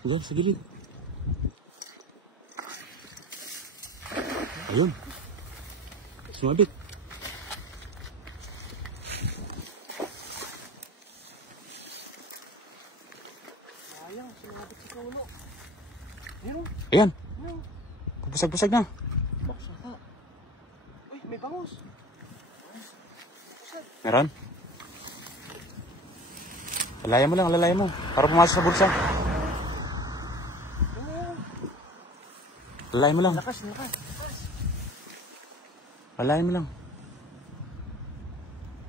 Diyan, sa gilid. Ayun. Sumabit. Sayang, sumabit sa kaulo. Ayun. Ayan. Ayun. Pusag-pusag na. Baksa ka. Uy, may bangus. Meron? Lalayan mo lang, lalayan mo. Para pumasok sa bulsa. Lalayan mo lang. Lakas, lakas. Lalayan mo lang.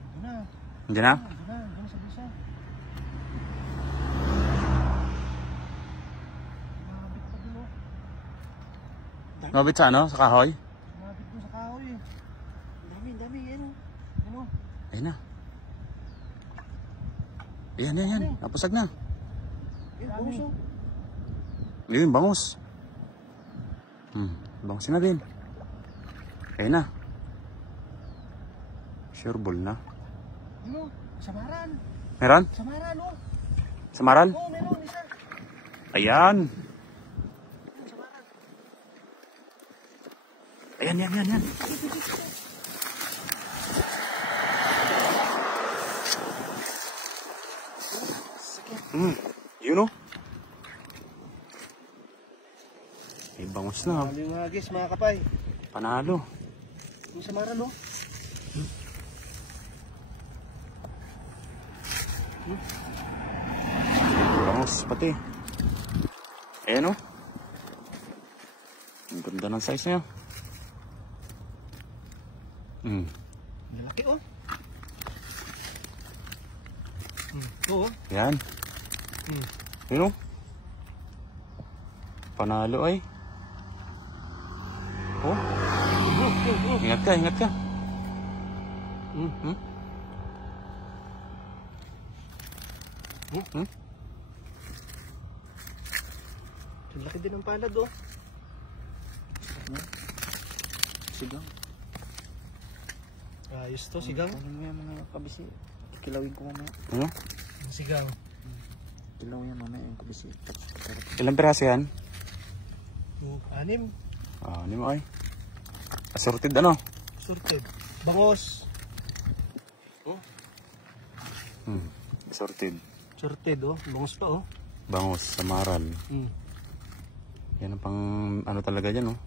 Ito na. Hindi na? Ito na, ito na sa bulsa. Sumabit pa dun, oh. Mabit sa ano? Sa kahoy? Sumabit dun sa kahoy, eh. Ang dami, yan, oh. Yan, oh. Ayun na. Ayan, ayan, ayan. Napusag na. Yan, bangus, oh. Ayun, bangus. Bangusin na din. Ayun na. Sure ball na. Ano? Samaran. Meron? Samaran, oh. Samaran? Oo, meron, isa. Ayan. Samaran. Ayan, yan, yan, yan. Yun o. May bangus na. Ano yung mga guys, mga kapay? Panalo. Yung samaran, oh. Bangus pati. Ayan o. Ang ganda ng size niya. Malaki, oh. Oo. Yan. Yun o. Panalo ay. Oh. Ingat ka, ingat ka. Ang laki din ng palad, oh. Sigang. Ayos to, sigang. Ano mo yan mga kabisi? Kilawin ko mamaya. Ano? Sigang. Kilaw yan mamaya yung kabisi. Ilang piraso yan? 6. Ah, ano mo ay? Assorted ano? Sorted. Bangos. Assorted. Sorted, oh. Bangos pa, oh. Bangus, samaran. Yan ang pang ano talaga dyan, oh.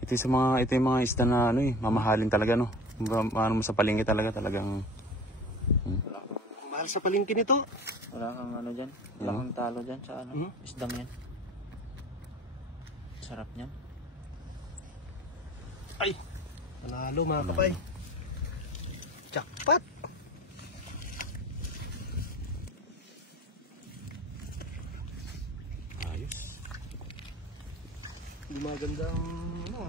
Ito yung mga isda na ano eh, mamahalin talaga, no. Ano mo sa palengke talagang Mahal sa palengke nito. Wala kang ano dyan. Wala kang talo dyan sa ano. Isdang yan. Sarap niyan. Ay! Panalo mga kapay. Jackpot! ayos. Hindi magandang ano.